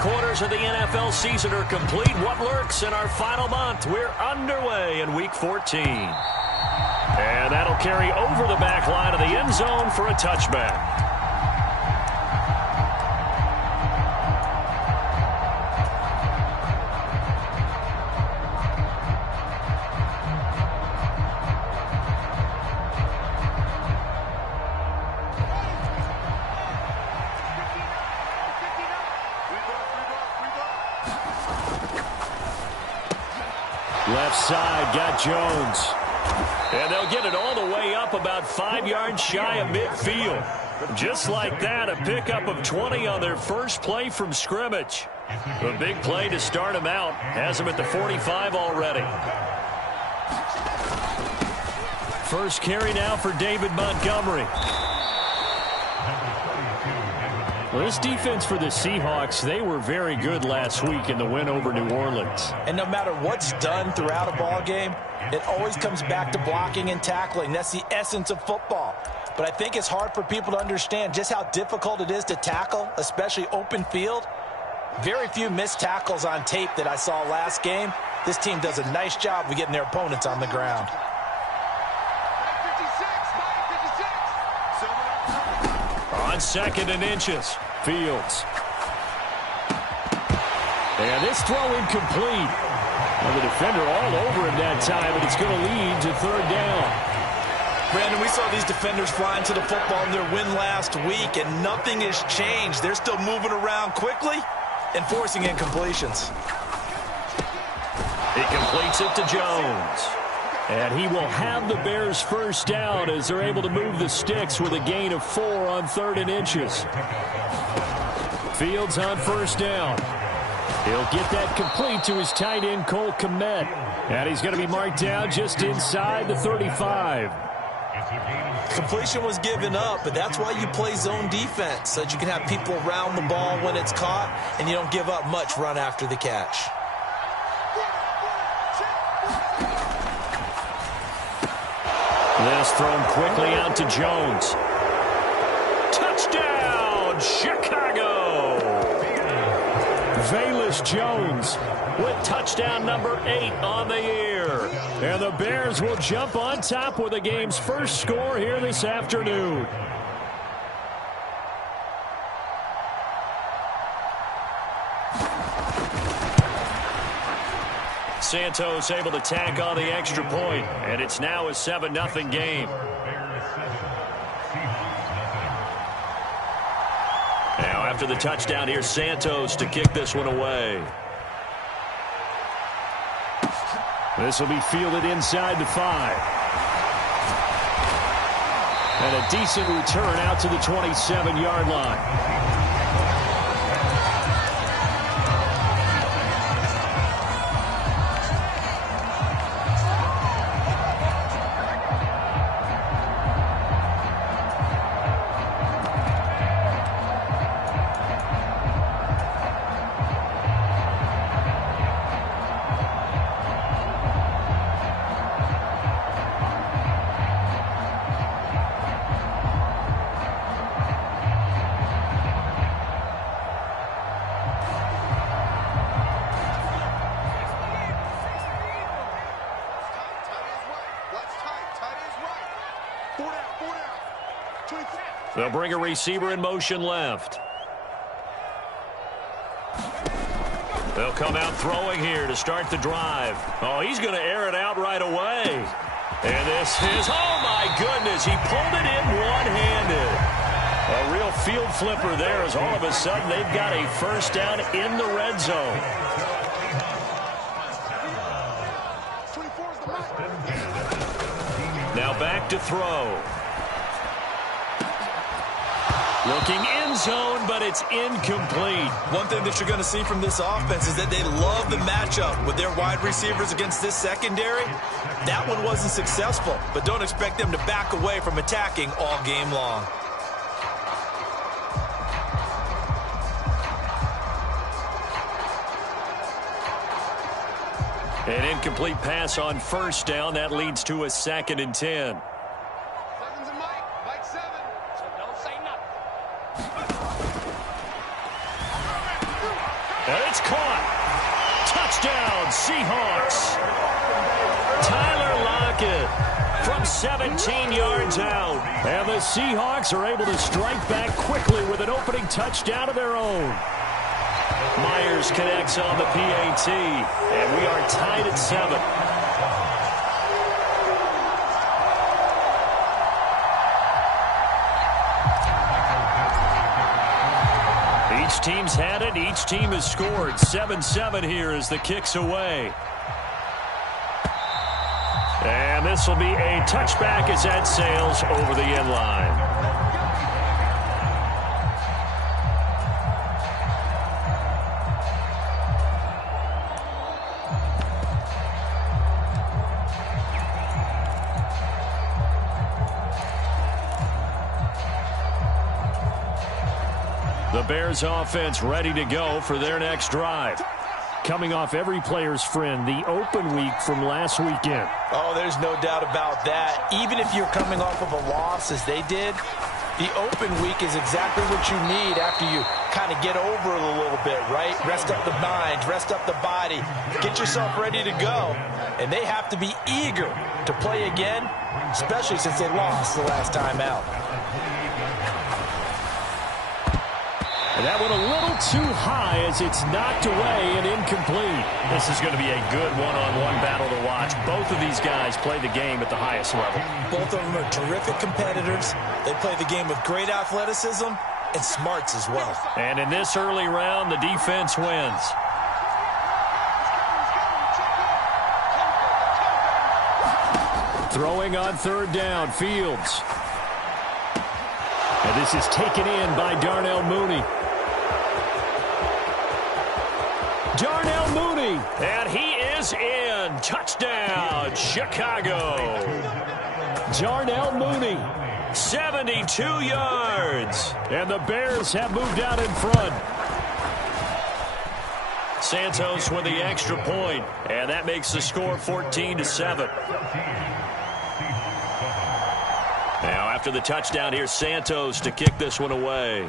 3/4 of the NFL season are complete. What lurks in our final month? We're underway in Week 14. And that'll carry over the back line of the end zone for a touchback. Left side, got Jones. And they'll get it all the way up about 5 yards shy of midfield. Just like that, a pickup of 20 on their first play from scrimmage. A big play to start him out. Has him at the 45 already. First carry now for David Montgomery. Well, this defense for the Seahawks, they were very good last week in the win over New Orleans. And no matter what's done throughout a ball game, it always comes back to blocking and tackling. That's the essence of football. But I think it's hard for people to understand just how difficult it is to tackle, especially open field. Very few missed tackles on tape that I saw last game. This team does a nice job of getting their opponents on the ground. On 2nd and inches, Fields. And this throw incomplete. Well, the defender all over him that time, and it's going to lead to 3rd down. Brandon, we saw these defenders flying to the football in their win last week, and nothing has changed. They're still moving around quickly and forcing incompletions. He completes it to Jones. And he will have the Bears first down as they're able to move the sticks with a gain of 4 on 3rd and inches. Fields on 1st down. He'll get that complete to his tight end, Cole Kmet. And he's going to be marked down just inside the 35. Completion was given up, but that's why you play zone defense, so that you can have people around the ball when it's caught, and you don't give up much run after the catch. This thrown quickly out to Jones. Touchdown, Chicago! Velus Jones with touchdown number 8 on the year. And the Bears will jump on top with the game's first score here this afternoon. Santos able to tack on the extra point, and it's now a 7-0 game. Now after the touchdown, here's Santos to kick this one away. This will be fielded inside the 5. And a decent return out to the 27-yard line. They'll bring a receiver in motion left. They'll come out throwing here to start the drive. Oh, he's going to air it out right away. And this is, oh my goodness, he pulled it in one-handed. A real field flipper there as all of a sudden they've got a first down in the red zone. Now back to throw. Looking end zone, but it's incomplete. One thing that you're going to see from this offense is that they love the matchup with their wide receivers against this secondary. That one wasn't successful, but don't expect them to back away from attacking all game long. An incomplete pass on first down. That leads to a 2nd and 10. It's caught. Touchdown, Seahawks. Tyler Lockett from 17 yards out. And the Seahawks are able to strike back quickly with an opening touchdown of their own. Myers connects on the PAT, and we are tied at 7. Each team's had it. Each team has scored. 7-7 here as the kick's away. And this will be a touchback as that sails over the end line. The Bears offense ready to go for their next drive. Coming off every player's friend, the open week from last weekend. Oh, there's no doubt about that. Even if you're coming off of a loss as they did, the open week is exactly what you need after you kind of get over it a little bit, right? Rest up the mind, rest up the body, get yourself ready to go. And they have to be eager to play again, especially since they lost the last time out. And that went a little too high as it's knocked away and incomplete. This is going to be a good one-on-one battle to watch. Both of these guys play the game at the highest level. Both of them are terrific competitors. They play the game with great athleticism and smarts as well. And in this early round, the defense wins. Throwing on third down, Fields. And this is taken in by Darnell Mooney. Darnell Mooney, and he is in. Touchdown, Chicago. Darnell Mooney, 72 yards. And the Bears have moved out in front. Santos with the extra point, and that makes the score 14-7. Now, after the touchdown, here's Santos to kick this one away.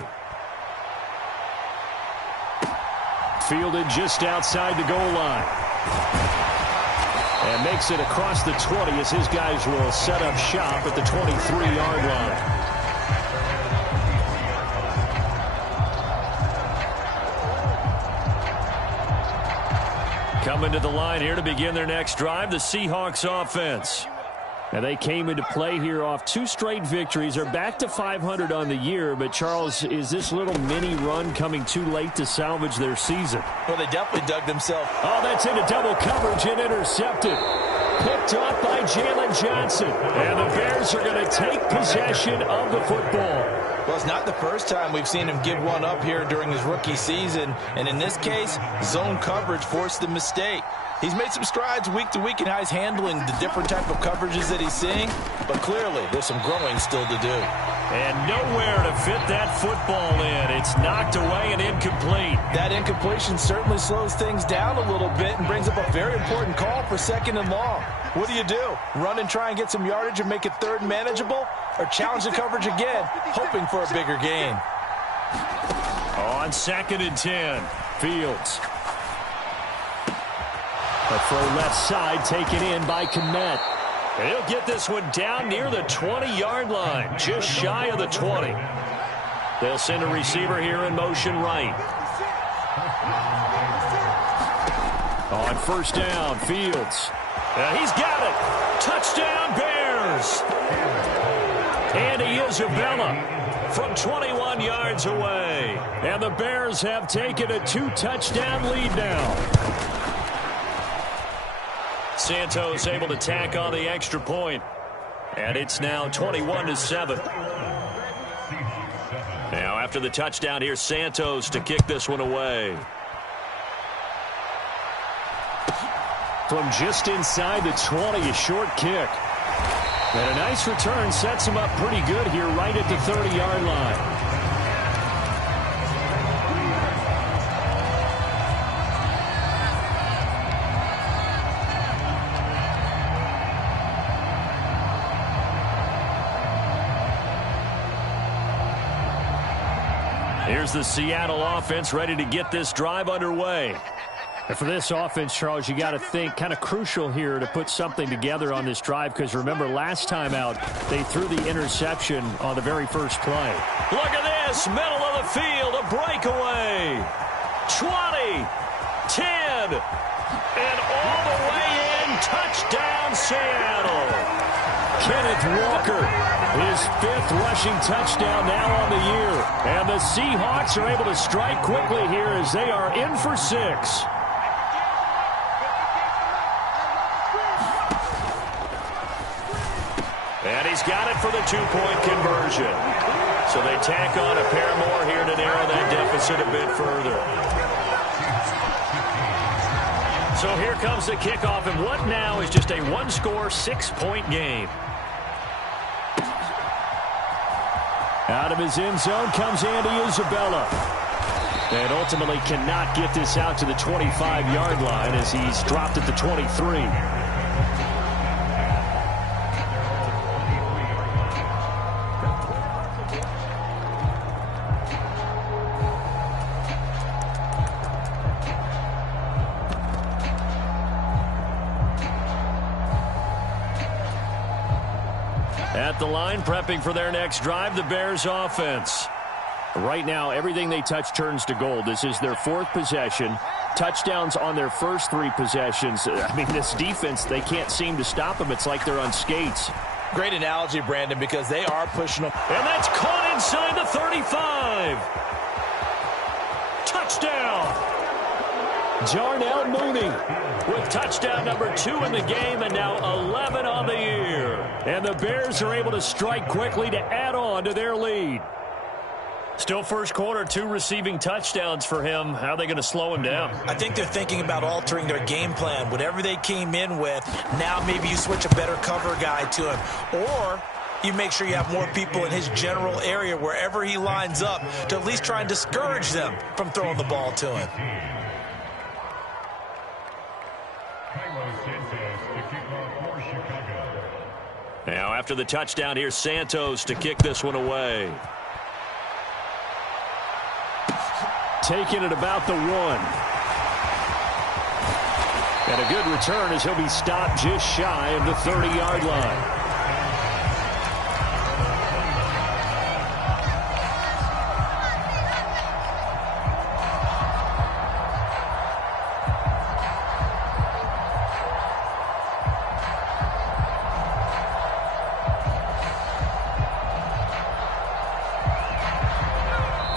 Fielded just outside the goal line. And makes it across the 20 as his guys will set up shop at the 23-yard line. Coming to the line here to begin their next drive, the Seahawks offense. And they came into play here off 2 straight victories. They're back to 500 on the year. But, Charles, is this little mini run coming too late to salvage their season? Well, they definitely dug themselves. Oh, that's into double coverage and intercepted. Picked off by Jalen Johnson. And the Bears are going to take possession of the football. Well, it's not the first time we've seen him give one up here during his rookie season. And in this case, zone coverage forced the mistake. He's made some strides week to week in how he's handling the different type of coverages that he's seeing, but clearly there's some growing still to do. And nowhere to fit that football in. It's knocked away and incomplete. That incompletion certainly slows things down a little bit and brings up a very important call for 2nd and long. What do? Run and try and get some yardage and make it 3rd manageable, or challenge the coverage again, hoping for a bigger gain? On 2nd and 10, Fields. A throw left side taken in by Kmet. And he'll get this one down near the 20-yard line, just shy of the 20. They'll send a receiver here in motion right. On 1st down, Fields. He's got it. Touchdown, Bears. Andy Isabella from 21 yards away. And the Bears have taken a 2-touchdown lead now. Santos able to tack on the extra point. And it's now 21-7. Now after the touchdown, here's Santos to kick this one away. From just inside the 20, a short kick. And a nice return sets him up pretty good here right at the 30-yard line. Here's the Seattle offense ready to get this drive underway. And for this offense, Charles, you got to think kind of crucial here to put something together on this drive, because remember last time out they threw the interception on the very first play. Look at this, middle of the field, a breakaway. 20, 10, and all the way in, touchdown Seattle. Kenneth Walker, his 5th rushing touchdown now on the year. And the Seahawks are able to strike quickly here as they are in for 6. And he's got it for the 2-point conversion. So they tack on a pair more here to narrow that deficit a bit further. So here comes the kickoff, and what now is just a 1-score, 6-point game. Out of his end zone comes Andy Isabella. And ultimately cannot get this out to the 25-yard line as he's dropped at the 23. At the line, prepping for their next drive, the Bears offense. Right now, everything they touch turns to gold. This is their 4th possession. Touchdowns on their first 3 possessions. I mean, this defense, they can't seem to stop them. It's like they're on skates. Great analogy, Brandon, because they are pushing them. And that's caught inside the 35. Touchdown. Jarnell Mooney with touchdown number 2 in the game, and now 11 on the year. And the Bears are able to strike quickly to add on to their lead. Still first quarter, 2 receiving touchdowns for him. How are they going to slow him down? I think they're thinking about altering their game plan. Whatever they came in with, now maybe you switch a better cover guy to him. Or you make sure you have more people in his general area wherever he lines up to at least try and discourage them from throwing the ball to him. Now after the touchdown, here's Santos to kick this one away. Taking it about the 1. And a good return as he'll be stopped just shy of the 30-yard line.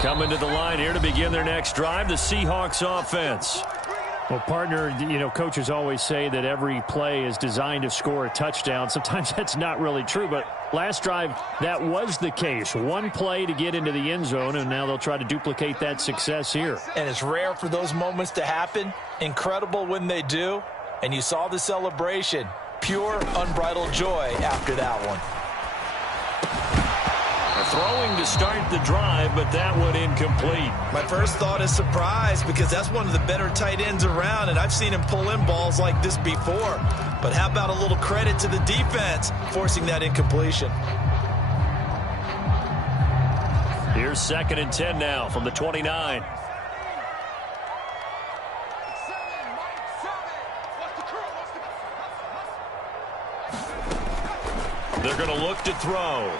Coming to the line here to begin their next drive, the Seahawks offense. Well, partner, you know, coaches always say that every play is designed to score a touchdown. Sometimes that's not really true, but last drive, that was the case. 1 play to get into the end zone, and now they'll try to duplicate that success here. And it's rare for those moments to happen. Incredible when they do. And you saw the celebration. Pure, unbridled joy after that one. Throwing to start the drive, but that one incomplete. My first thought is surprise, because that's one of the better tight ends around, and I've seen him pull in balls like this before. But how about a little credit to the defense forcing that incompletion? Here's 2nd and 10 now from the 29. They're going to look to throw.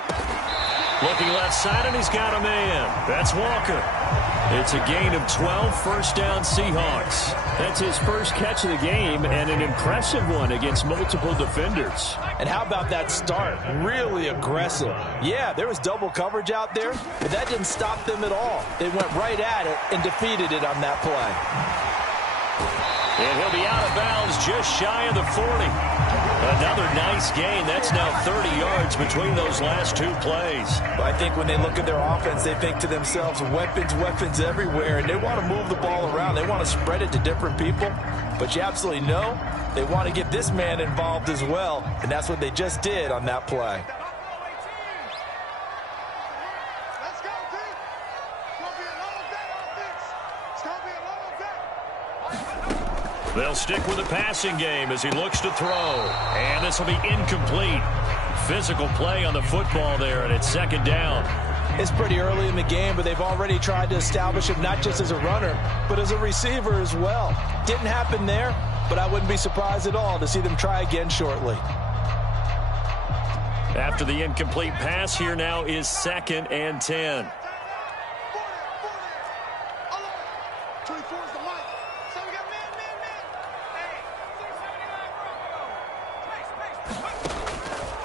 Looking left side, and he's got a man. That's Walker. It's a gain of 12, first down Seahawks. That's his first catch of the game, and an impressive one against multiple defenders. And how about that start? Really aggressive. Yeah, there was double coverage out there, but that didn't stop them at all. They went right at it and defeated it on that play. And he'll be out of bounds just shy of the 40. Another nice gain. That's now 30 yards between those last 2 plays. But I think when they look at their offense, they think to themselves, weapons everywhere, and they want to move the ball around. They want to spread it to different people. But you absolutely know they want to get this man involved as well, and that's what they just did on that play. They'll stick with the passing game as he looks to throw. And this will be incomplete. Physical play on the football there, and it's 2nd down. It's pretty early in the game, but they've already tried to establish him not just as a runner, but as a receiver as well. Didn't happen there, but I wouldn't be surprised at all to see them try again shortly. After the incomplete pass, here now is 2nd and 10.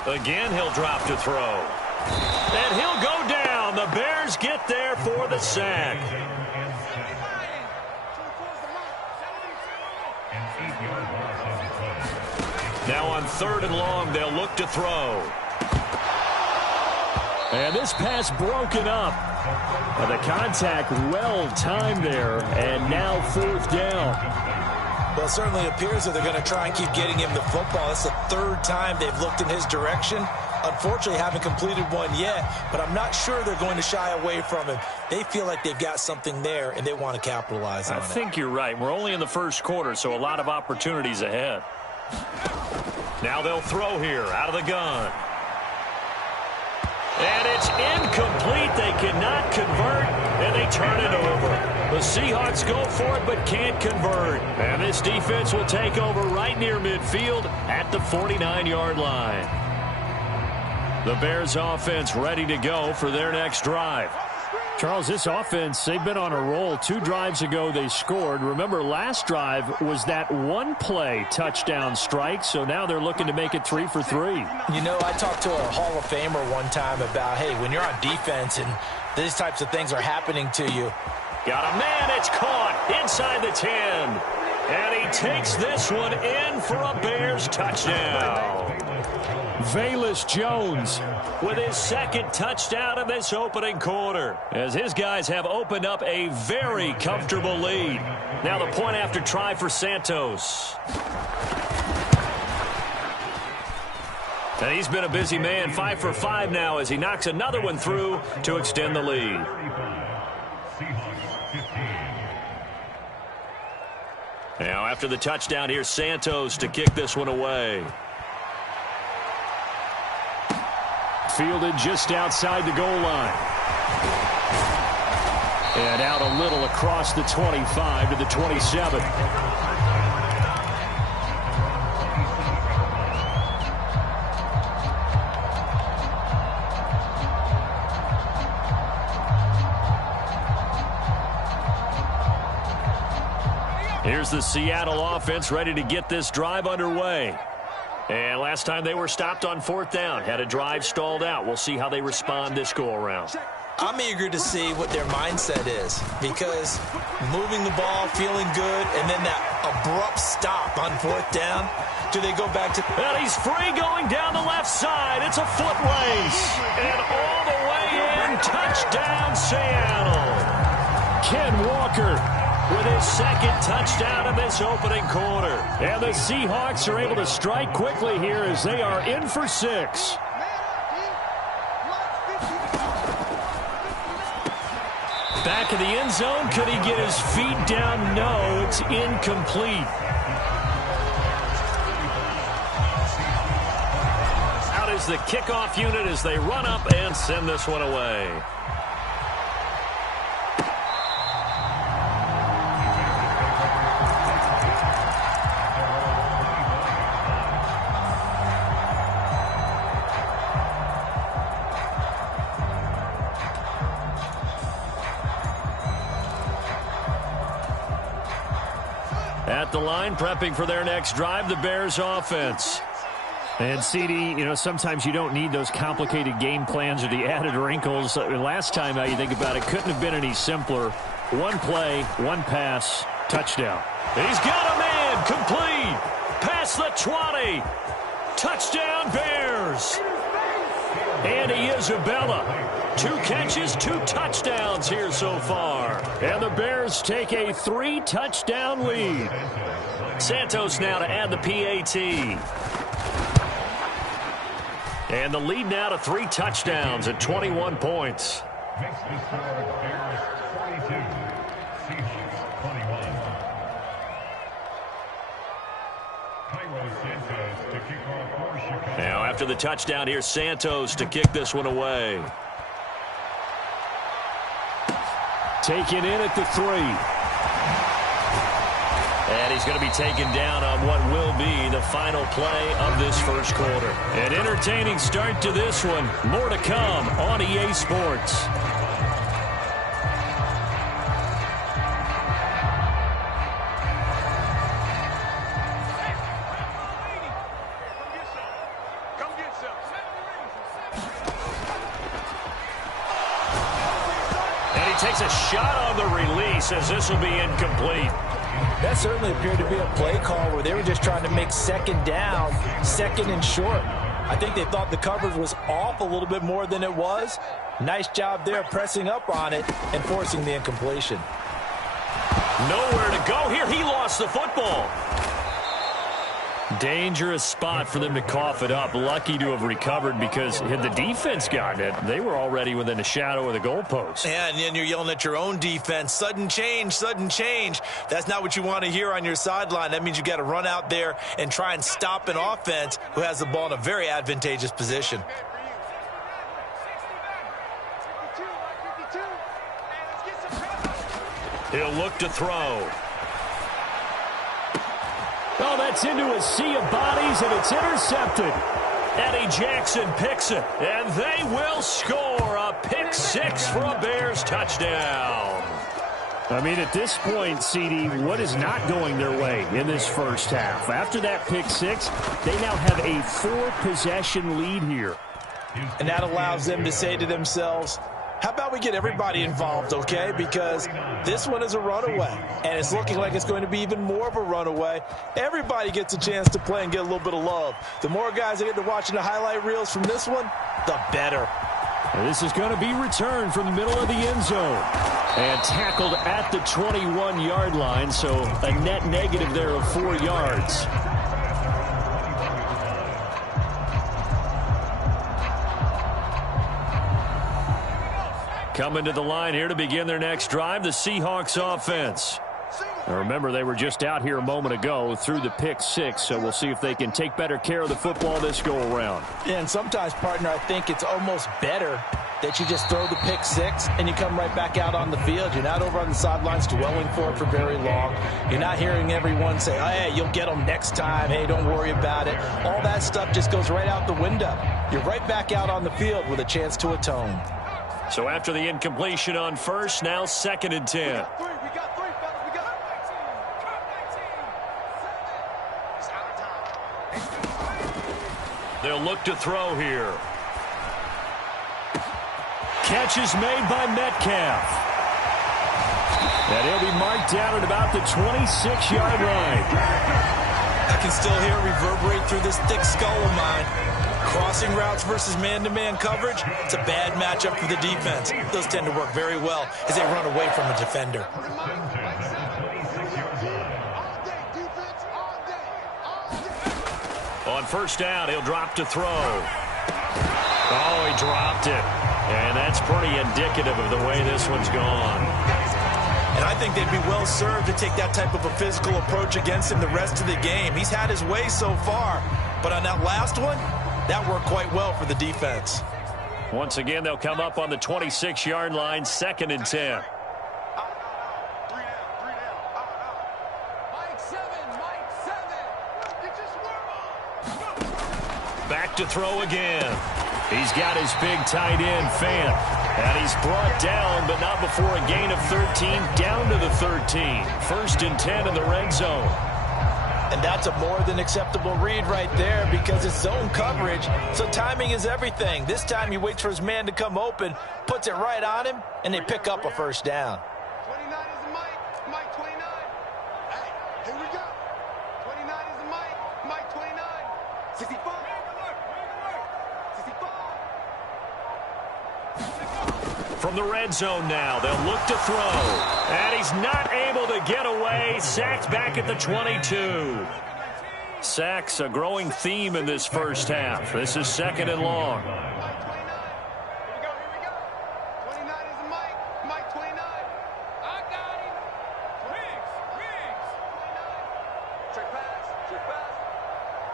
Again, he'll drop to throw. And he'll go down. The Bears get there for the sack. Now on 3rd and long, they'll look to throw. And this pass broken up. The contact well timed there, and now 4th down. Well, it certainly appears that they're going to try and keep getting him the football. It's the 3rd time they've looked in his direction. Unfortunately, haven't completed one yet, but I'm not sure they're going to shy away from him. They feel like they've got something there, and they want to capitalize on it. I think you're right. We're only in the 1st quarter, so a lot of opportunities ahead. Now they'll throw here out of the gun. And it's incomplete. They cannot convert, and they turn it over. The Seahawks go for it but can't convert. And this defense will take over right near midfield at the 49-yard line. The Bears offense ready to go for their next drive. Charles, this offense, they've been on a roll. 2 drives ago they scored. Remember, last drive was that one-play touchdown strike, so now they're looking to make it 3 for 3. You know, I talked to a Hall of Famer one time about, hey, when you're on defense and these types of things are happening to you. Got a man, it's caught inside the 10. And he takes this one in for a Bears touchdown. Velus Jones with his 2nd touchdown of this opening quarter, as his guys have opened up a very comfortable lead. Now the point after try for Santos. And he's been a busy man, 5 for 5 now as he knocks another one through to extend the lead. Now after the touchdown, here's Santos to kick this one away. Fielded just outside the goal line. And out a little across the 25 to the 27. Here's the Seattle offense ready to get this drive underway. And last time they were stopped on 4th down, had a drive stalled out. We'll see how they respond this go-around. I'm eager to see what their mindset is, because moving the ball, feeling good, and then that abrupt stop on 4th down. Do they go back to... And he's free going down the left side. It's a foot race. And all the way in, touchdown Seattle. Ken Walker with his 2nd touchdown of this opening quarter. And the Seahawks are able to strike quickly here as they are in for 6. Back in the end zone. Could he get his feet down? No, it's incomplete. Out is the kickoff unit as they run up and send this one away. At the line, prepping for their next drive, the Bears offense. And, CD, you know, sometimes you don't need those complicated game plans or the added wrinkles. Last time, how you think about it, couldn't have been any simpler. One play, one pass, touchdown. He's got a man, complete. Past the 20. Touchdown, Bears. Andy Isabella. 2 catches, 2 touchdowns here so far. And the Bears take a 3-touchdown lead. Santos now to add the PAT. And the lead now to 3 touchdowns at 21 points. Now after the touchdown, here's Santos to kick this one away. Taken in at the 3. And he's going to be taken down on what will be the final play of this first quarter. An entertaining start to this one. More to come on EA Sports. Takes a shot on the release as this will be incomplete. That certainly appeared to be a play call where they were just trying to make second down, second and short. I think they thought the coverage was off a little bit more than it was. Nice job there pressing up on it and forcing the incompletion. Nowhere to go here. He lost the football. Dangerous spot for them to cough it up. Lucky to have recovered because had the defense gotten it, they were already within a shadow of the goalpost. Yeah, and then you're yelling at your own defense. Sudden change, sudden change. That's not what you want to hear on your sideline. That means you got to run out there and try and stop an offense who has the ball in a very advantageous position. He'll look to throw. Oh, that's into a sea of bodies, and it's intercepted. Eddie Jackson picks it, and they will score a pick 6 for a Bears touchdown. I mean, at this point, CD, what is not going their way in this first half? After that pick 6, they now have a 4-possession lead here. And that allows them to say to themselves, how about we get everybody involved, okay? Because this one is a runaway, and it's looking like it's going to be even more of a runaway. Everybody gets a chance to play and get a little bit of love. The more guys that get to watching the highlight reels from this one, the better. And this is going to be returned from the middle of the end zone. And tackled at the 21-yard line, so a net negative there of 4 yards. Coming to the line here to begin their next drive, the Seahawks offense. Now remember, they were just out here a moment ago through the pick 6, so we'll see if they can take better care of the football this go-around. Yeah, and sometimes, partner, I think it's almost better that you just throw the pick 6 and you come right back out on the field. You're not over on the sidelines dwelling for it for very long. You're not hearing everyone say, oh, hey, you'll get them next time. Hey, don't worry about it. All that stuff just goes right out the window. You're right back out on the field with a chance to atone. So after the incompletion on first, now 2nd and 10. They'll look to throw here. Catch is made by Metcalf. And he'll be marked down at about the 26-yard line. I can still hear it reverberate through this thick skull of mine. Crossing routes versus man-to-man coverage, it's a bad matchup for the defense. Those tend to work very well as they run away from a defender. On first down, he'll drop to throw. Oh, he dropped it. And that's pretty indicative of the way this one's gone. And I think they'd be well served to take that type of a physical approach against him the rest of the game. He's had his way so far, but on that last one, that worked quite well for the defense. Once again, they'll come up on the 26-yard line, 2nd and 10. Back to throw again. He's got his big tight end, Fant. And he's brought down, but not before a gain of 13, down to the 13. 1st and 10 in the red zone. And that's a more than acceptable read right there because it's zone coverage, so timing is everything. This time he waits for his man to come open, puts it right on him, and they pick up a first down. 29 is the Mike. Mike 29. Hey, here we go. 29 is the Mike. Mike 29. 65. 65. From the red zone now, they'll look to throw. And he's not able to get away. Sacked back at the 22. Sacks a growing theme in this first half. This is 2nd and long. Here we go. 29 is the Mike. Mike 29. I got him. Riggs. 29. Check pass.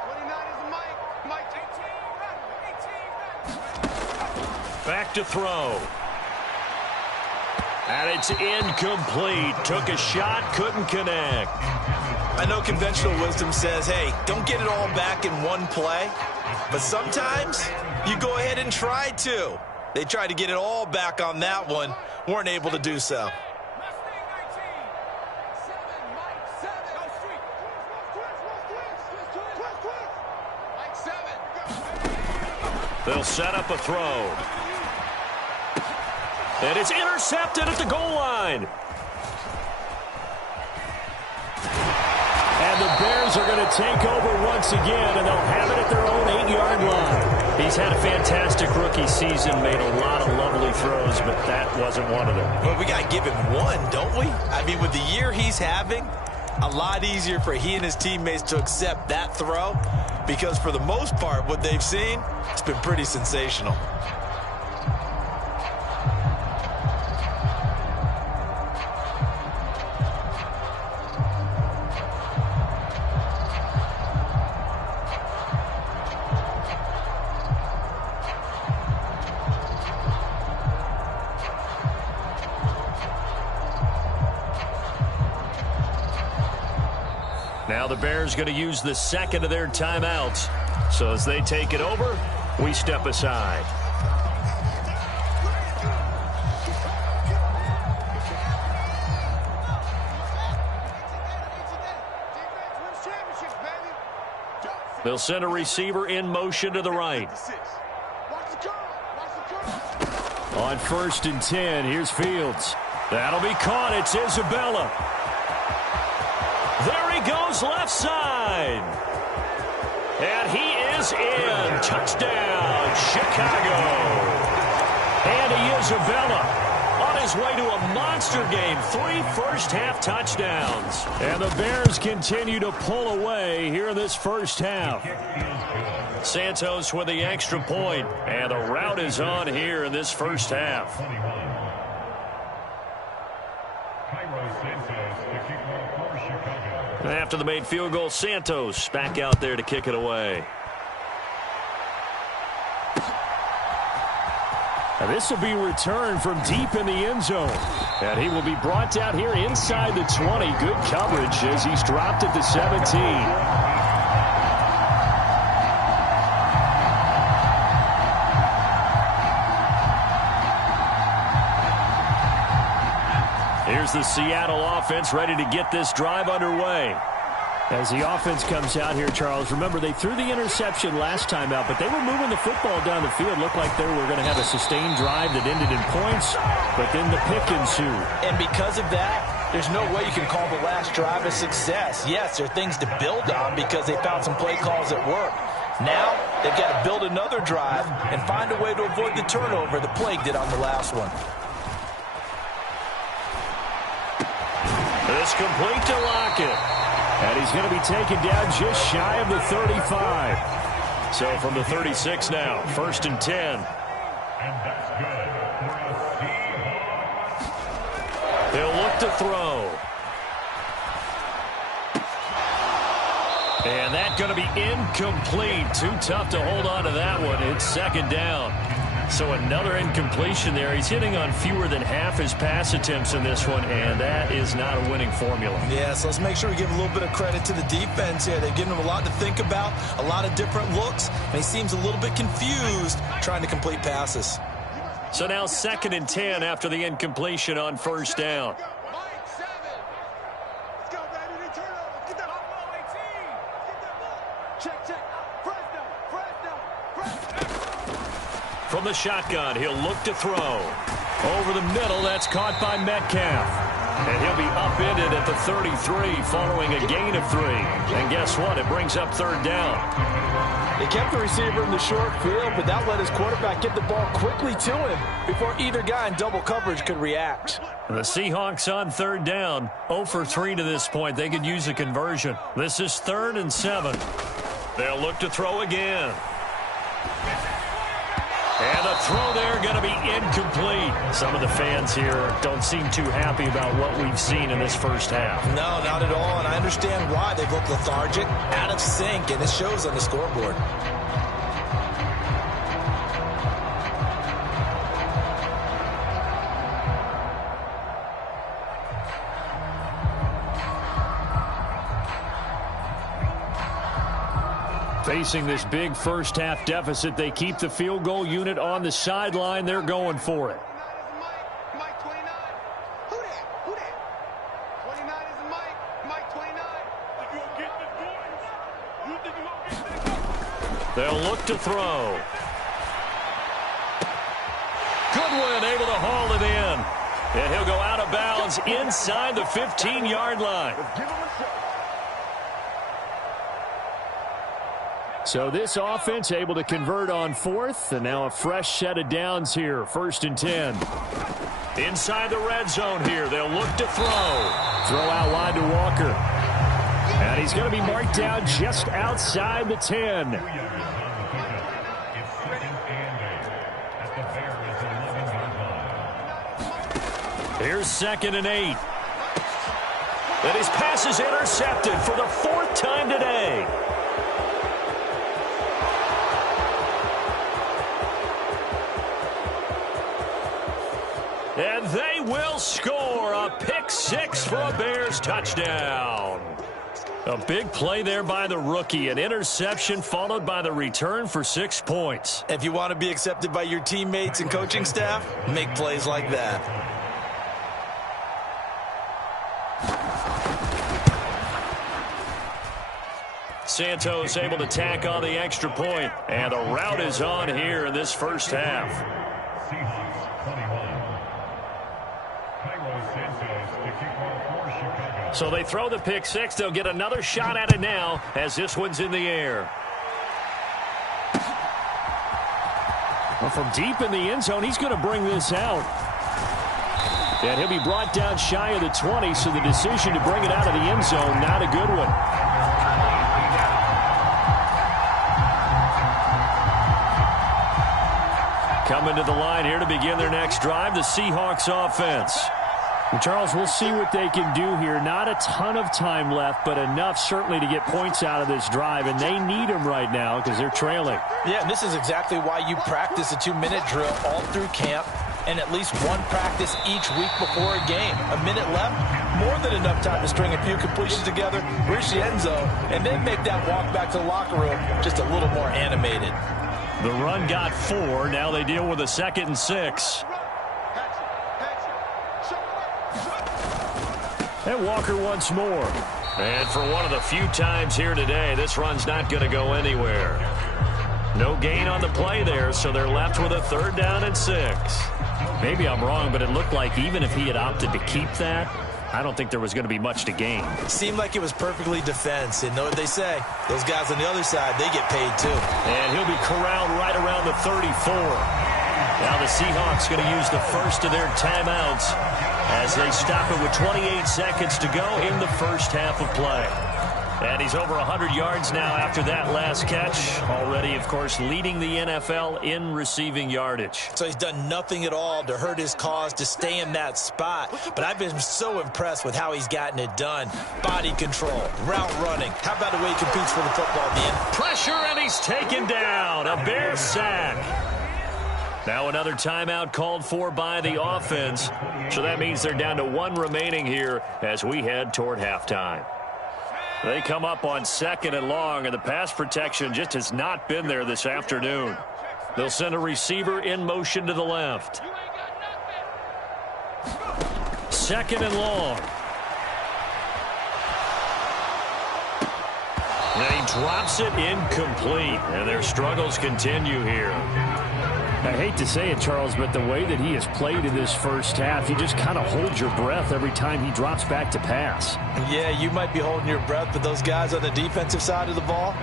29 is the Mike. Mike 18. Back to throw. And it's incomplete. Took a shot, couldn't connect. I know conventional wisdom says, hey, don't get it all back in one play. But sometimes you go ahead and try to. They tried to get it all back on that one. Weren't able to do so. They'll set up a throw. And it's intercepted at the goal line. And the Bears are going to take over once again, and they'll have it at their own 8-yard line. He's had a fantastic rookie season, made a lot of lovely throws, but that wasn't one of them. Well, we got to give him one, don't we? I mean, with the year he's having, a lot easier for he and his teammates to accept that throw, because for the most part, what they've seen, it's been pretty sensational. Now the Bears going to use the second of their timeouts. So as they take it over, we step aside. They'll send a receiver in motion to the right. On 1st and 10, here's Fields. That'll be caught. It's Isabella. There he goes, left side. And he is in. Touchdown, Chicago. Andy Isabella on his way to a monster game. 3 first-half touchdowns. And the Bears continue to pull away here in this first half. Santos with the extra point. And the route is on here in this first half. After the made field goal, Santos back out there to kick it away. Now this will be returned from deep in the end zone. And he will be brought down here inside the 20. Good coverage as he's dropped at the 17. Here's the Seattle offense ready to get this drive underway. As the offense comes out here, Charles, remember they threw the interception last time out, but they were moving the football down the field. Looked like they were going to have a sustained drive that ended in points, but then the pick ensued. And because of that, there's no way you can call the last drive a success. Yes, there are things to build on because they found some play calls that work. Now, they've got to build another drive and find a way to avoid the turnover the Plague did on the last one. This complete to Lockett. And he's going to be taken down just shy of the 35. So from the 36 now, 1st and 10. They'll look to throw. And that's going to be incomplete. Too tough to hold on to that one. It's 2nd down. So another incompletion there. He's hitting on fewer than half his pass attempts in this one, and that is not a winning formula. Yeah, so let's make sure we give a little bit of credit to the defense here. They've given him a lot to think about, a lot of different looks, and he seems a little bit confused trying to complete passes. So now 2nd and 10 after the incompletion on 1st down. From the shotgun, he'll look to throw. Over the middle, that's caught by Metcalf. And he'll be upended at the 33 following a gain of 3. And guess what? It brings up 3rd down. They kept the receiver in the short field, but that let his quarterback get the ball quickly to him before either guy in double coverage could react. The Seahawks on 3rd down. 0 for 3 to this point. They could use a conversion. This is 3rd and 7. They'll look to throw again. And the throw there going to be incomplete. Some of the fans here don't seem too happy about what we've seen in this first half. No, not at all, and I understand why. They've looked lethargic, out of sync, and it shows on the scoreboard. Facing this big first-half deficit, they keep the field goal unit on the sideline. They're going for it. Mike 29. Who that? Who that? 29 is Mike. Mike 29. Think you gonna get this, boys? You think you gonna get this? They'll look to throw. Goodwin able to haul it in. And he'll go out of bounds inside the 15-yard line. So this offense able to convert on fourth, and now a fresh set of downs here, 1st and 10. Inside the red zone here, they'll look to throw. Throw out wide to Walker. And he's going to be marked down just outside the 10. Here's 2nd and 8. And his pass is intercepted for the 4th time today. And they will score a pick 6 for a Bears touchdown. A big play there by the rookie. An interception followed by the return for 6 points. If you want to be accepted by your teammates and coaching staff, make plays like that. Santos able to tack on the extra point. And the route is on here in this first half. So they throw the pick 6. They'll get another shot at it now as this one's in the air. Well, from deep in the end zone, he's going to bring this out. And he'll be brought down shy of the 20, so the decision to bring it out of the end zone, not a good one. Coming to the line here to begin their next drive, the Seahawks offense. And Charles, we'll see what they can do here. Not a ton of time left, but enough certainly to get points out of this drive, and they need them right now because they're trailing. Yeah, and this is exactly why you practice a 2-minute drill all through camp and at least one practice each week before a game. A minute left, more than enough time to string a few completions together, reach the end zone, and then make that walk back to the locker room just a little more animated. The run got 4. Now they deal with a 2nd and 6. And Walker once more. And for one of the few times here today, this run's not going to go anywhere. No gain on the play there, so they're left with a 3rd down and 6. Maybe I'm wrong, but it looked like even if he had opted to keep that, I don't think there was going to be much to gain. Seemed like it was perfectly defense. And know what they say? Those guys on the other side, they get paid too. And he'll be corralled right around the 34. Now the Seahawks going to use the first of their timeouts as they stop it with 28 seconds to go in the first half of play. And he's over 100 yards now after that last catch. Already, of course, leading the NFL in receiving yardage. So he's done nothing at all to hurt his cause to stay in that spot. But I've been so impressed with how he's gotten it done. Body control, route running. How about the way he competes for the football, man? Pressure, and he's taken down. A Bears sack. Now another timeout called for by the offense. So that means they're down to 1 remaining here as we head toward halftime. They come up on 2nd and long, and the pass protection just has not been there this afternoon. They'll send a receiver in motion to the left. 2nd and long. And he drops it incomplete, and their struggles continue here. I hate to say it, Charles, but the way that he has played in this first half, you just kind of hold your breath every time he drops back to pass. Yeah, you might be holding your breath, but those guys on the defensive side of the ball,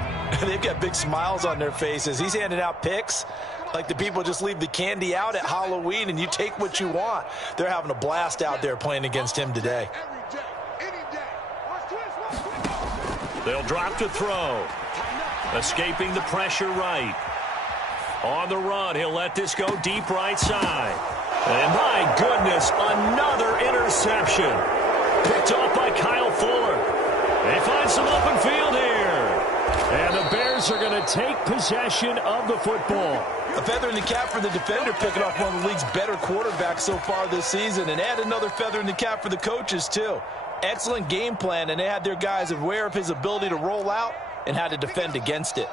they've got big smiles on their faces. He's handing out picks like the people just leave the candy out at Halloween and you take what you want. They're having a blast out there playing against him today. They'll drop to throw. Escaping the pressure right. On the run, he'll let this go deep right side. And my goodness, another interception. Picked off by Kyle Fuller. They find some open field here. And the Bears are going to take possession of the football. A feather in the cap for the defender, picking off one of the league's better quarterbacks so far this season. And add another feather in the cap for the coaches, too. Excellent game plan, and they had their guys aware of his ability to roll out and how to defend against it.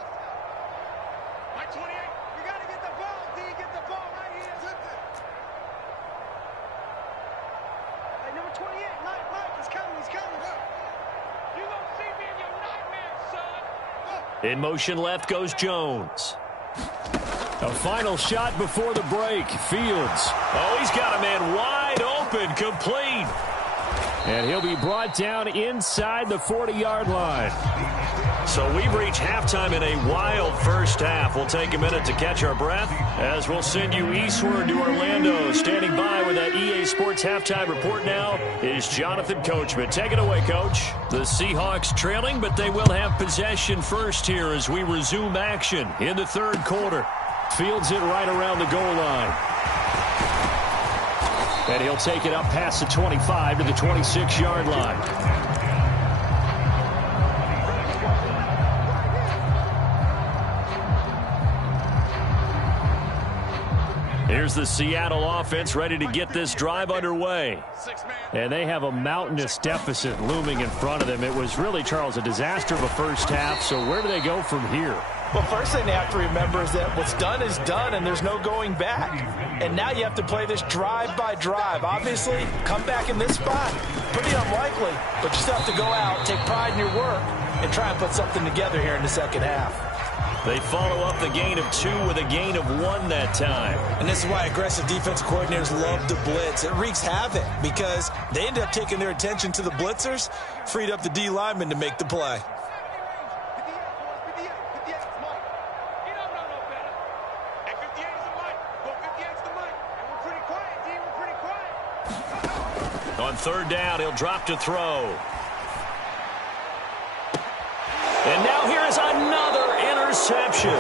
Mike, he's coming. You don't see me in your nightmares, son. In motion left goes Jones. A final shot before the break. Fields. Oh, he's got a man wide open, complete. And he'll be brought down inside the 40-yard line. So we've reached halftime in a wild first half. We'll take a minute to catch our breath as we'll send you eastward to Orlando. Standing by with that EA Sports halftime report now is Jonathan Coachman. Take it away, Coach. The Seahawks trailing, but they will have possession first here as we resume action in the third quarter. Fields it right around the goal line. And he'll take it up past the 25 to the 26-yard line. Here's the Seattle offense ready to get this drive underway. And they have a mountainous deficit looming in front of them. It was really, Charles, a disaster of a first half. So where do they go from here? Well, first thing they have to remember is that what's done is done, and there's no going back. And now you have to play this drive by drive. Obviously, come back in this spot, pretty unlikely. But you still have to go out, take pride in your work, and try and put something together here in the second half. They follow up the gain of 2 with a gain of 1 that time. And this is why aggressive defensive coordinators love to blitz. It wreaks havoc because they end up taking their attention to the blitzers, freed up the D lineman to make the play. On third down, he'll drop to throw. And now here is another interception.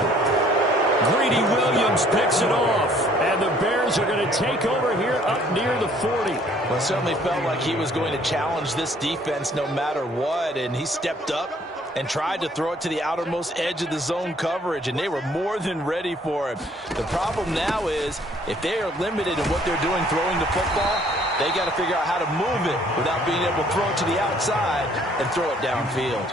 Greedy Williams picks it off. And the Bears are going to take over here up near the 40. Well, it certainly felt like he was going to challenge this defense no matter what. And he stepped up and tried to throw it to the outermost edge of the zone coverage. And they were more than ready for him. The problem now is if they are limited in what they're doing throwing the football, they got to figure out how to move it without being able to throw it to the outside and throw it downfield.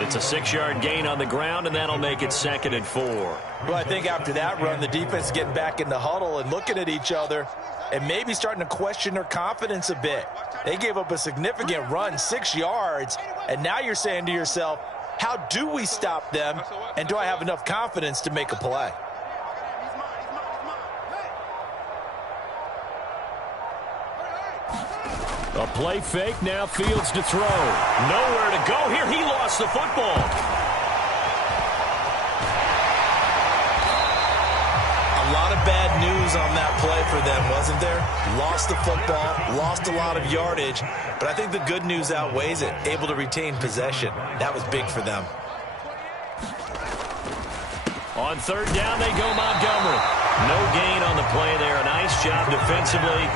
It's a 6-yard gain on the ground, and that'll make it 2nd and 4. Well, I think after that run, the defense is getting back in the huddle and looking at each other and maybe starting to question their confidence a bit. They gave up a significant run, 6 yards, and now you're saying to yourself, how do we stop them, and do I have enough confidence to make a play? A play fake, now Fields to throw. Nowhere to go here. He lost the football. A lot of bad news on that play for them, wasn't there? Lost the football, lost a lot of yardage, but I think the good news outweighs it. Able to retain possession. That was big for them. On third down, they go Montgomery. No gain on the play there. A nice job defensively.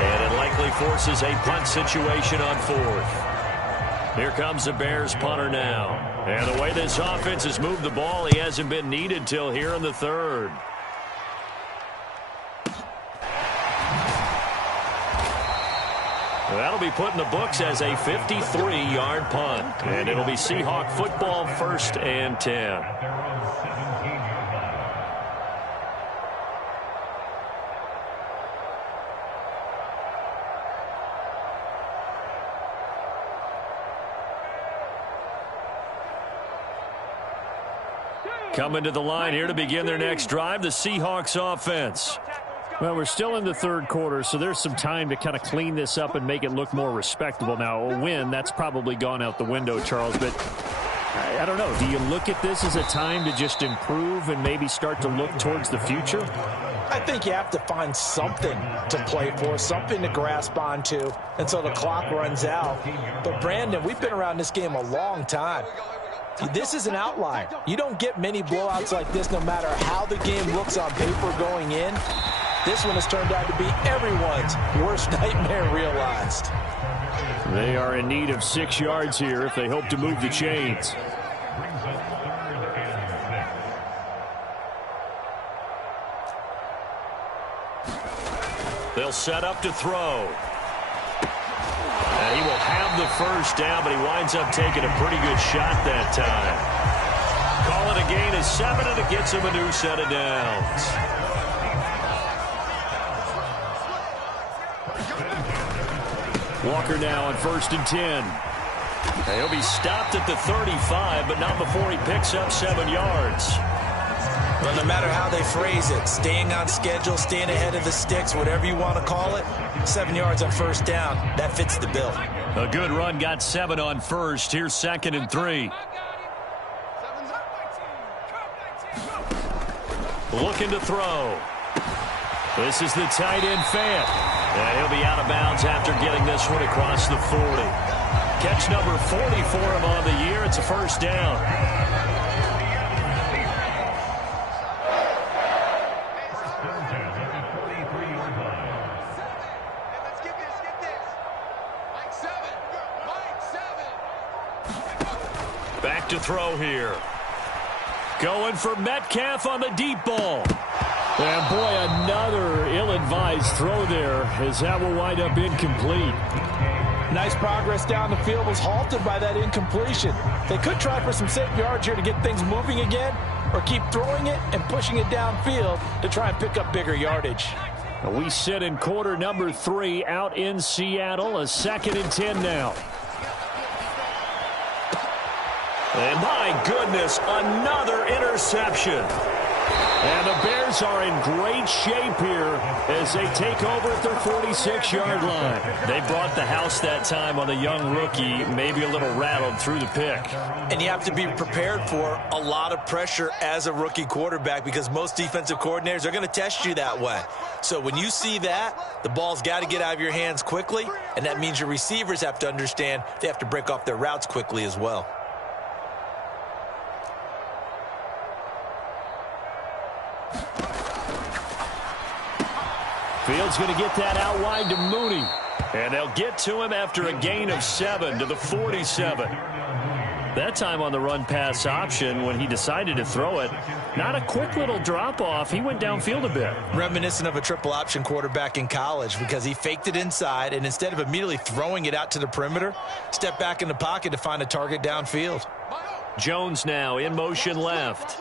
And it likely forces a punt situation on 4th. Here comes the Bears punter now. And the way this offense has moved the ball, he hasn't been needed till here in the 3rd. That'll be put in the books as a 53-yard punt. And it'll be Seahawk football 1st and 10. Coming to the line here to begin their next drive, the Seahawks offense. Well, we're still in the 3rd quarter, so there's some time to kind of clean this up and make it look more respectable. Now, a win, that's probably gone out the window, Charles, but I don't know. Do you look at this as a time to just improve and maybe start to look towards the future? I think you have to find something to play for, something to grasp onto until the clock runs out. But, Brandon, we've been around this game a long time. This is an outlier. You don't get many blowouts like this no matter how the game looks on paper going in. This one has turned out to be everyone's worst nightmare realized. They are in need of 6 yards here if they hope to move the chains. They'll set up to throw. And he will have the first down, but he winds up taking a pretty good shot that time. Call it a gain of 7, and it gets him a new set of downs. Walker now on 1st and 10. He'll be stopped at the 35, but not before he picks up 7 yards. Well, no matter how they phrase it, staying on schedule, staying ahead of the sticks, whatever you want to call it, 7 yards on 1st down, that fits the bill. A good run got 7 on 1st. Here's 2nd and 3. Looking to throw. This is the tight end Fant. And he'll be out of bounds after getting this one across the 40. Catch number 40 for him on the year. It's a 1st down. Back to throw here. Going for Metcalf on the deep ball. And boy, another ill-advised throw there, as that will wind up incomplete. Nice progress down the field, was halted by that incompletion. They could try for some safe yards here to get things moving again, or keep throwing it and pushing it downfield to try and pick up bigger yardage. We sit in quarter number 3 out in Seattle, a 2nd and 10 now. And my goodness, another interception. And the Bears are in great shape here as they take over at their 46-yard line. They brought the house that time on the young rookie, maybe a little rattled through the pick. And you have to be prepared for a lot of pressure as a rookie quarterback because most defensive coordinators are going to test you that way. So when you see that, the ball's got to get out of your hands quickly, and that means your receivers have to understand they have to break off their routes quickly as well. Fields going to get that out wide to Mooney. And they'll get to him after a gain of 7 to the 47. That time on the run-pass option when he decided to throw it. Not a quick little drop-off. He went downfield a bit. Reminiscent of a triple option quarterback in college because he faked it inside, and instead of immediately throwing it out to the perimeter, stepped back in the pocket to find a target downfield. Jones now in motion left.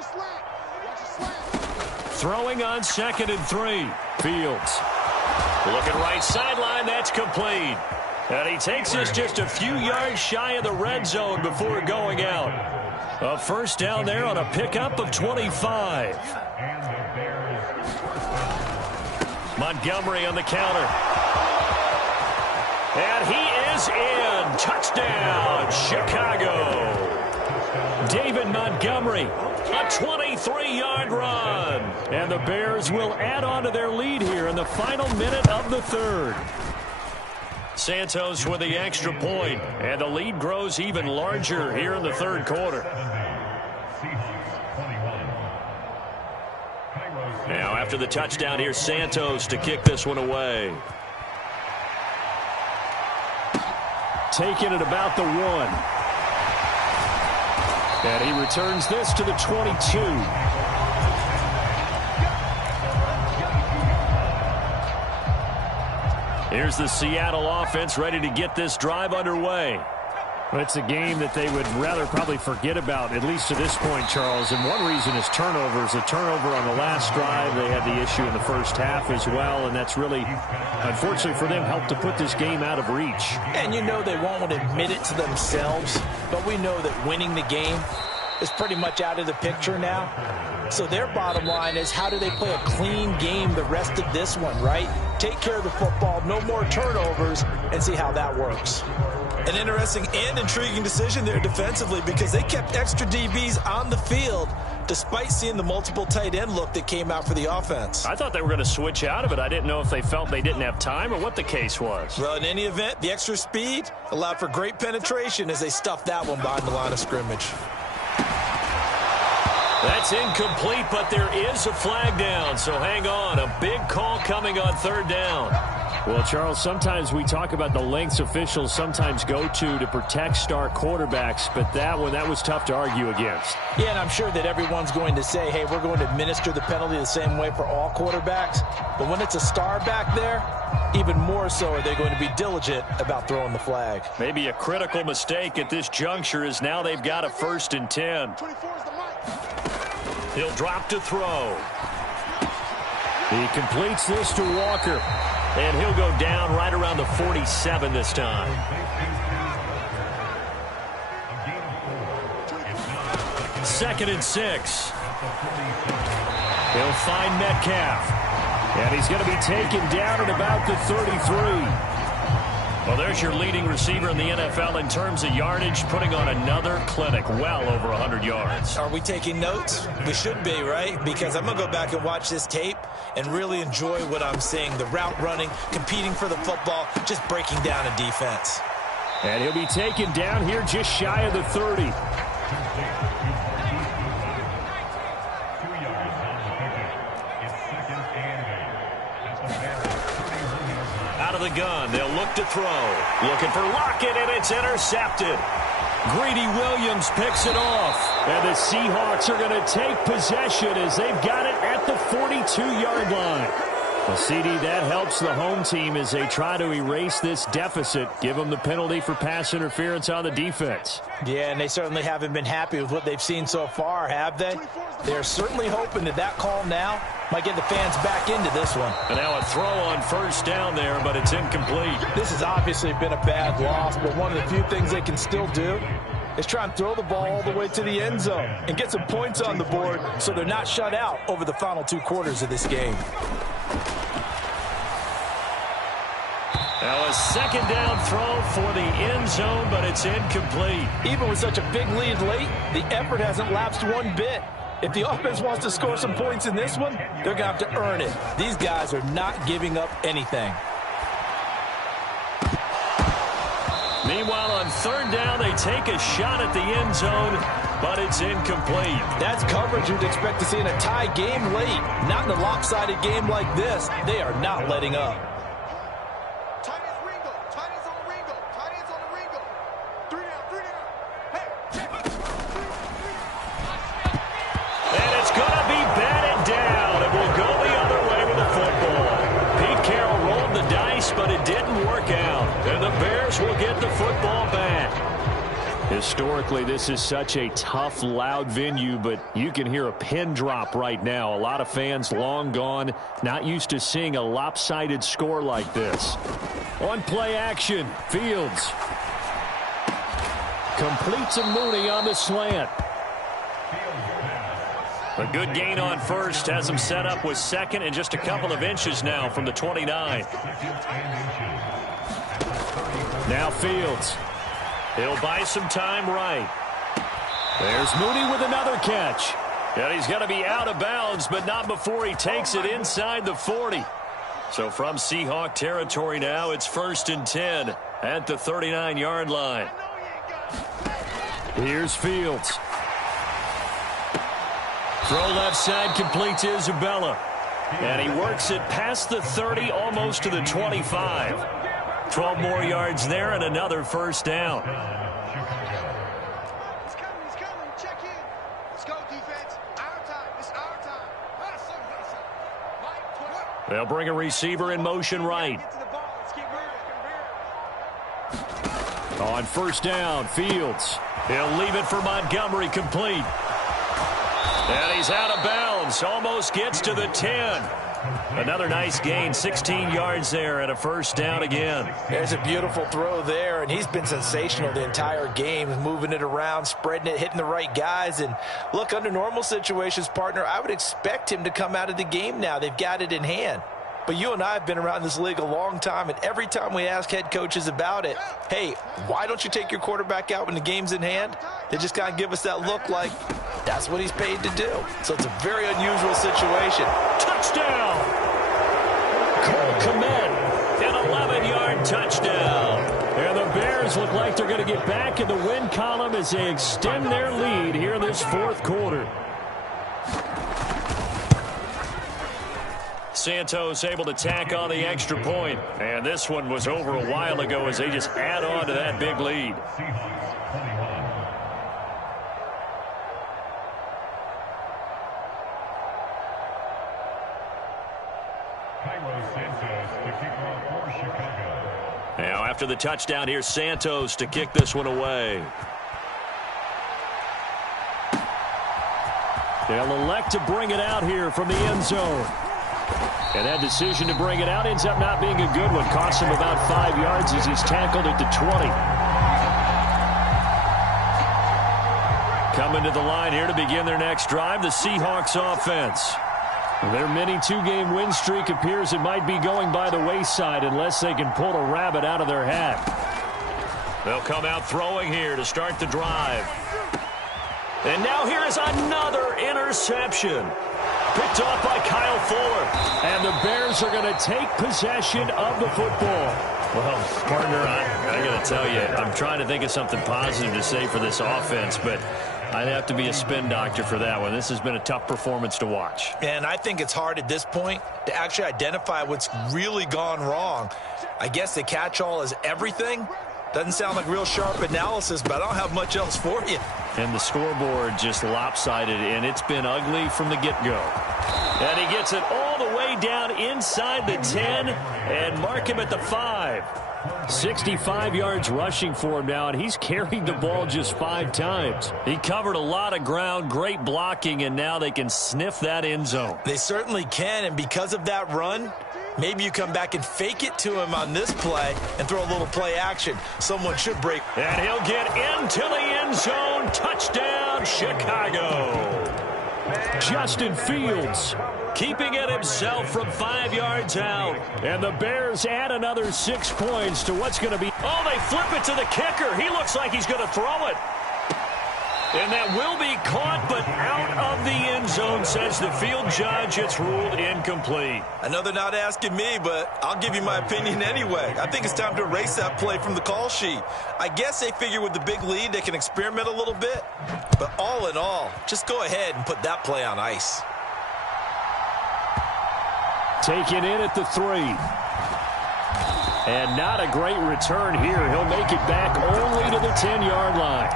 Throwing on 2nd and 3. Fields. Looking right sideline, that's complete. And he takes us just a few yards shy of the red zone before going out. A 1st down there on a pickup of 25. Montgomery on the counter. And he is in. Touchdown, Chicago. David Montgomery, a 23-yard run. And the Bears will add on to their lead here in the final minute of the 3rd. Santos with the extra point, and the lead grows even larger here in the 3rd quarter. Now after the touchdown, here's Santos to kick this one away. Taking it about the 1. And he returns this to the 22. Here's the Seattle offense ready to get this drive underway. Well, it's a game that they would rather probably forget about, at least to this point, Charles. And one reason is turnovers. A turnover on the last drive. They had the issue in the first half as well, and that's really, unfortunately for them, helped to put this game out of reach. And you know they won't admit it to themselves, but we know that winning the game is pretty much out of the picture now. So their bottom line is, how do they play a clean game the rest of this one, right? Take care of the football, no more turnovers, and see how that works. An interesting and intriguing decision there defensively because they kept extra DBs on the field despite seeing the multiple tight end look that came out for the offense. I thought they were going to switch out of it. I didn't know if they felt they didn't have time or what the case was. Well, in any event, the extra speed allowed for great penetration as they stuffed that one behind the line of scrimmage. That's incomplete, but there is a flag down, so hang on. A big call coming on 3rd down. Well, Charles, sometimes we talk about the lengths officials sometimes go to protect star quarterbacks, but that was tough to argue against. Yeah, and I'm sure that everyone's going to say, hey, we're going to administer the penalty the same way for all quarterbacks. But when it's a star back there, even more so are they going to be diligent about throwing the flag. Maybe a critical mistake at this juncture is now they've got a 1st and 10. He'll drop to throw. He completes this to Walker. And he'll go down right around the 47 this time. Second and 6. He'll find Metcalf. And he's going to be taken down at about the 33. Well, there's your leading receiver in the NFL in terms of yardage, putting on another clinic, well over 100 yards. Are we taking notes? We should be, right? Because I'm going to go back and watch this tape and really enjoy what I'm seeing. The route running, competing for the football, just breaking down a defense. And he'll be taken down here just shy of the 30. Out of the gun, they'll look to throw. Looking for Lockett, and it's intercepted. Greedy Williams picks it off. And the Seahawks are going to take possession as they've got it at the 42-yard line. Well, CD, that helps the home team as they try to erase this deficit. Give them the penalty for pass interference on the defense. Yeah, and they certainly haven't been happy with what they've seen so far, have they? They're certainly hoping that that call now might get the fans back into this one. And now a throw on first down there, but it's incomplete. This has obviously been a bad loss, but one of the few things they can still do is try and throw the ball all the way to the end zone and get some points on the board so they're not shut out over the final 2 quarters of this game. Now a second down throw for the end zone, but it's incomplete. Even with such a big lead late, the effort hasn't lapsed one bit. If the offense wants to score some points in this one, they're going to have to earn it. These guys are not giving up anything. Meanwhile, on third down, they take a shot at the end zone, but it's incomplete. That's coverage you'd expect to see in a tie game late. Not in a lopsided game like this. They are not letting up. But it didn't work out, and the Bears will get the football back. Historically, this is such a tough, loud venue, but you can hear a pin drop right now. A lot of fans long gone, not used to seeing a lopsided score like this. On play action, Fields completes a Mooney on the slant. A good gain on first has him set up with second and just a couple of inches now from the 29. Now Fields. He'll buy some time right. There's Mooney with another catch. And he's going to be out of bounds, but not before he takes it inside the 40. So from Seahawk territory now, it's 1st and 10 at the 39-yard line. Here's Fields. Throw left side, complete to Isabella. And he works it past the 30, almost to the 25. 12 more yards there and another first down. He's coming. Check in. Let's go, defense. Our time. It's our time. They'll bring a receiver in motion right. Get to the ball. Let's keep moving. On first down, Fields. He'll leave it for Montgomery, complete. And he's out of bounds. Almost gets to the 10. Another nice gain, 16 yards there and a first down again. There's a beautiful throw there, and he's been sensational the entire game, moving it around, spreading it, hitting the right guys. And look, under normal situations, partner, I would expect him to come out of the game now. They've got it in hand. But you and I have been around this league a long time, and every time we ask head coaches about it, hey, why don't you take your quarterback out when the game's in hand? They just kind of give us that look like that's what he's paid to do. So it's a very unusual situation. Touchdown! Cole Kmet, an 11-yard touchdown. And the Bears look like they're going to get back in the win column as they extend their lead here in this 4th quarter. Santos able to tack on the extra point. And this one was over a while ago as they just add on to that big lead. Now after the touchdown, here's Santos to kick this one away. They'll elect to bring it out here from the end zone. And that decision to bring it out ends up not being a good one. Costs him about 5 yards as he's tackled at the 20. Coming to the line here to begin their next drive, the Seahawks offense. Their mini two-game win streak appears it might be going by the wayside unless they can pull a rabbit out of their hat. They'll come out throwing here to start the drive. And now here is another interception. Picked off by Kyle Fuller. And the Bears are going to take possession of the football. Well, partner, I got to tell you, I'm trying to think of something positive to say for this offense, but I'd have to be a spin doctor for that one. This has been a tough performance to watch. And I think it's hard at this point to actually identify what's really gone wrong. I guess the catch-all is everything. Doesn't sound like real sharp analysis, but I don't have much else for you. And the scoreboard just lopsided, and it's been ugly from the get-go. And he gets it all the way down inside the 10 and mark him at the 5. 65 yards rushing for him now, and he's carried the ball just 5 times. He covered a lot of ground, great blocking, and now they can sniff that end zone. They certainly can, and because of that run, maybe you come back and fake it to him on this play and throw a little play action. Someone should break. And he'll get into the end zone. Touchdown, Chicago. Justin Fields keeping it himself from 5 yards out. And the Bears add another 6 points to what's going to be. Oh, they flip it to the kicker. He looks like he's going to throw it. And that will be caught, but out of the end zone, says the field judge. It's ruled incomplete. I know they're not asking me, but I'll give you my opinion anyway. I think it's time to erase that play from the call sheet. I guess they figure with the big lead they can experiment a little bit. But all in all, just go ahead and put that play on ice. Taken in at the 3. And not a great return here. He'll make it back only to the 10-yard line.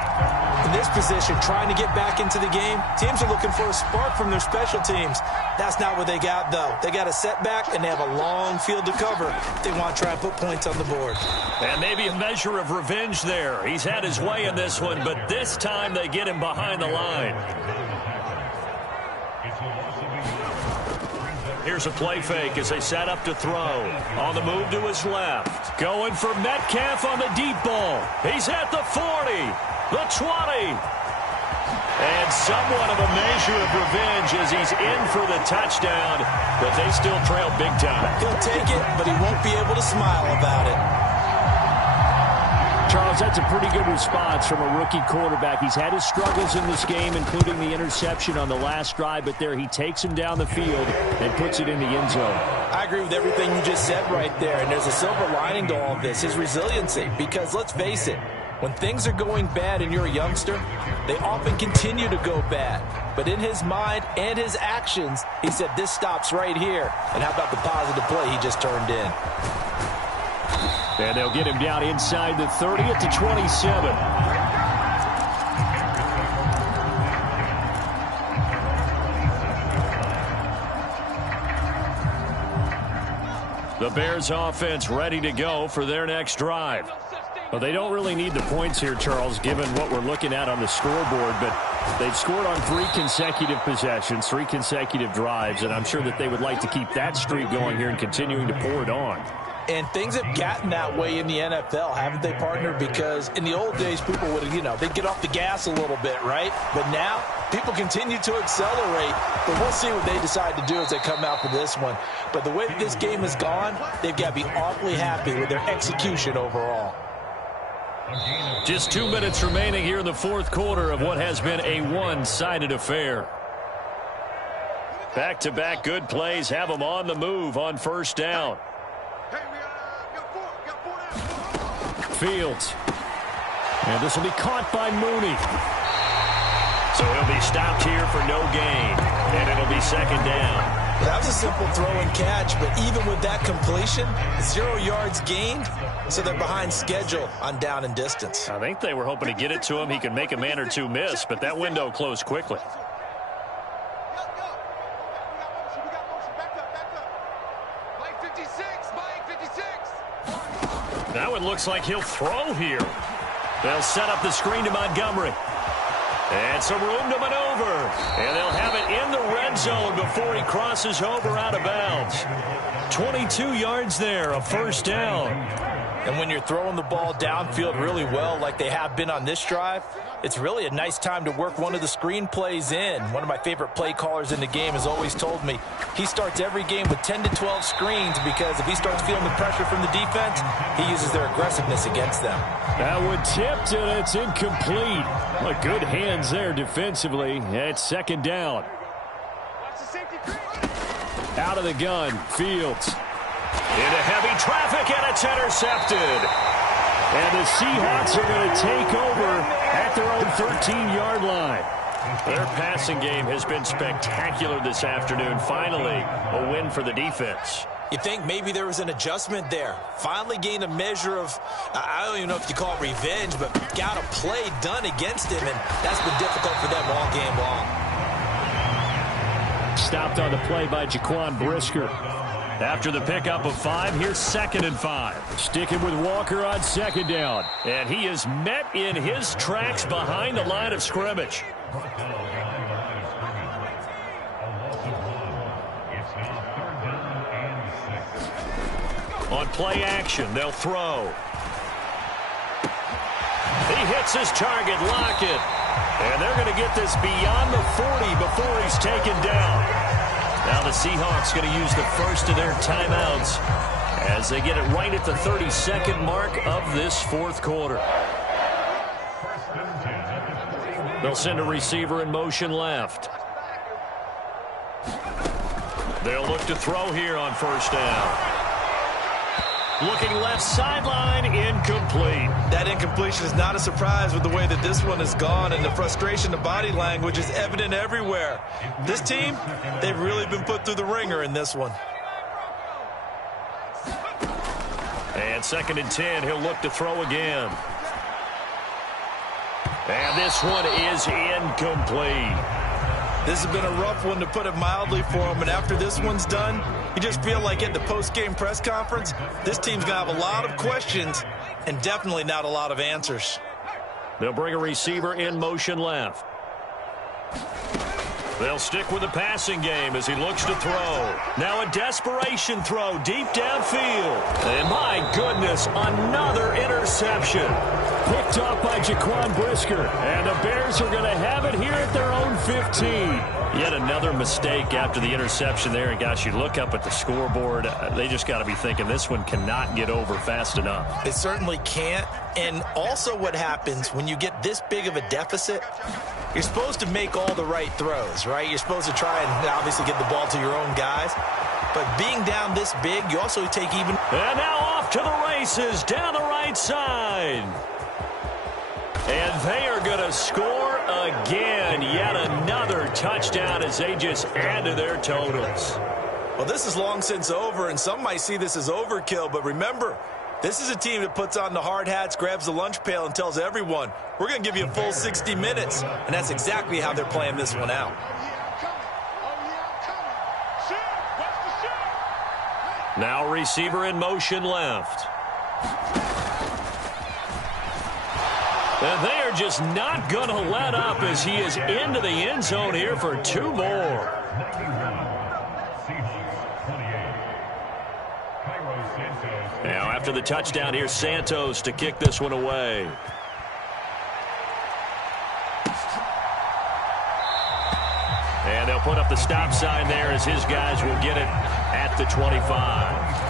In this position, trying to get back into the game, teams are looking for a spark from their special teams. That's not what they got, though. They got a setback, and they have a long field to cover if they want to try and put points on the board. And maybe a measure of revenge there. He's had his way in this one, but this time they get him behind the line. Here's a play fake as they set up to throw. On the move to his left. Going for Metcalf on the deep ball. He's at the 40, the 20. And somewhat of a measure of revenge as he's in for the touchdown, but they still trail big time. He'll take it, but he won't be able to smile about it. Charles, that's a pretty good response from a rookie quarterback. He's had his struggles in this game, including the interception on the last drive, but there he takes him down the field and puts it in the end zone. I agree with everything you just said right there, and there's a silver lining to all of this, his resiliency, because let's face it, when things are going bad and you're a youngster, they often continue to go bad. But in his mind and his actions, he said, this stops right here. And how about the positive play he just turned in? And they'll get him down inside the 30 at the 27. The Bears offense ready to go for their next drive. Well, they don't really need the points here, Charles, given what we're looking at on the scoreboard, but they've scored on 3 consecutive possessions, 3 consecutive drives, and I'm sure that they would like to keep that streak going here and continuing to pour it on. And things have gotten that way in the NFL, haven't they, partner? Because in the old days, people would, they'd get off the gas a little bit, right? But now, people continue to accelerate. But we'll see what they decide to do as they come out for this one. But the way that this game has gone, they've got to be awfully happy with their execution overall. Just 2 minutes remaining here in the fourth quarter of what has been a one-sided affair. Back-to-back good plays have them on the move on first down. Fields. And this will be caught by Mooney. So he'll be stopped here for no gain. And it'll be second down. That was a simple throw and catch, but even with that completion, 0 yards gained, so they're behind schedule on down and distance. I think they were hoping to get it to him. He could make a man or two miss, but that window closed quickly. Now it looks like he'll throw here. They'll set up the screen to Montgomery. And some room to maneuver. And they'll have it in the red zone before he crosses over out of bounds. 22 yards there, a first down. And when you're throwing the ball downfield really well like they have been on this drive, it's really a nice time to work one of the screen plays in. One of my favorite play callers in the game has always told me he starts every game with 10 to 12 screens because if he starts feeling the pressure from the defense, he uses their aggressiveness against them. That one tipped, and it's incomplete. Well, good hands there defensively. It's second down. Out of the gun, Fields. Into heavy traffic, and it's intercepted. And the Seahawks are going to take over at their own 13-yard line. Their passing game has been spectacular this afternoon. Finally, a win for the defense. You think maybe there was an adjustment there. Finally gained a measure of, I don't even know if you call it revenge, but got a play done against him, and that's been difficult for them all game long. Stopped on the play by Jaquan Brisker. After the pickup of 5, here's 2nd and 5. Sticking with Walker on second down. And he is met in his tracks behind the line of scrimmage. On play action, they'll throw. He hits his target, Lockett. And they're going to get this beyond the 40 before he's taken down. Now the Seahawks going to use the first of their timeouts as they get it right at the 32nd mark of this fourth quarter. They'll send a receiver in motion left. They'll look to throw here on first down. Looking left sideline, incomplete. That incompletion is not a surprise with the way that this one has gone, and the frustration, the body language is evident everywhere. This team, they've really been put through the ringer in this one. And 2nd and 10, he'll look to throw again. And this one is incomplete. This has been a rough one, to put it mildly, for him. And after this one's done, you just feel like at the post-game press conference, this team's going to have a lot of questions and definitely not a lot of answers. They'll bring a receiver in motion left. They'll stick with the passing game as he looks to throw. Now a desperation throw deep downfield. And my goodness, another interception. Picked off by Jaquan Brisker. And the Bears are going to have it here at their own 15. Yet another mistake after the interception there. And gosh, you look up at the scoreboard, they just got to be thinking this one cannot get over fast enough. It certainly can't. And also what happens when you get this big of a deficit, you're supposed to make all the right throws, right? You're supposed to try and obviously get the ball to your own guys. But being down this big, you also take even... And now off to the races down the right side. And they are going to score again. Yet another touchdown as they just add to their totals. Well, this is long since over, and some might see this as overkill. But remember, this is a team that puts on the hard hats, grabs the lunch pail, and tells everyone, we're going to give you a full 60 minutes. And that's exactly how they're playing this one out. Now receiver in motion left. And they are just not going to let up as he is into the end zone here for 2 more. Now after the touchdown, here's Santos to kick this one away. And they'll put up the stop sign there as his guys will get it at the 25.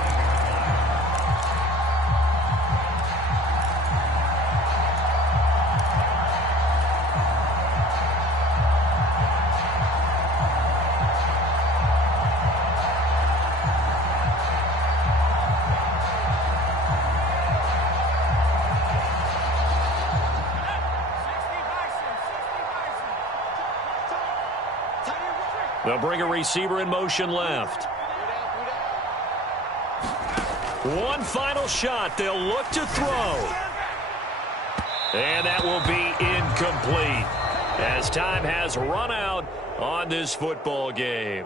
They'll bring a receiver in motion left. One final shot. They'll look to throw. And that will be incomplete as time has run out on this football game.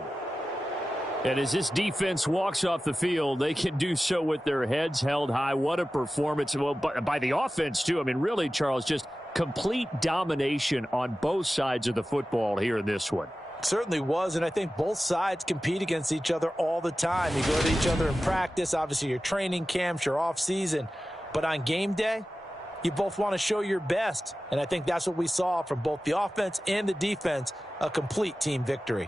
And as this defense walks off the field, they can do so with their heads held high. What a performance. Well, by the offense, too. I mean, really, Charles, just complete domination on both sides of the football here in this one. Certainly was, and I think both sides compete against each other all the time. You go to each other in practice, obviously your training camps, your off-season, but on game day, you both want to show your best, and I think that's what we saw from both the offense and the defense, a complete team victory.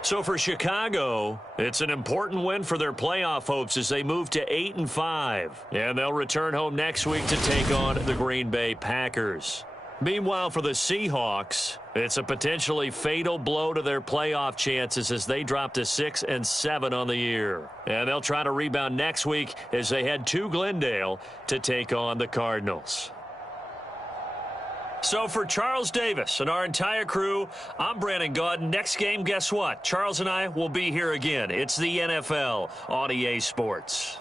So for Chicago, it's an important win for their playoff hopes as they move to 8-5, and they'll return home next week to take on the Green Bay Packers. Meanwhile, for the Seahawks, it's a potentially fatal blow to their playoff chances as they drop to 6-7 on the year. And they'll try to rebound next week as they head to Glendale to take on the Cardinals. So for Charles Davis and our entire crew, I'm Brandon Gaudin. Next game, guess what? Charles and I will be here again. It's the NFL on EA Sports.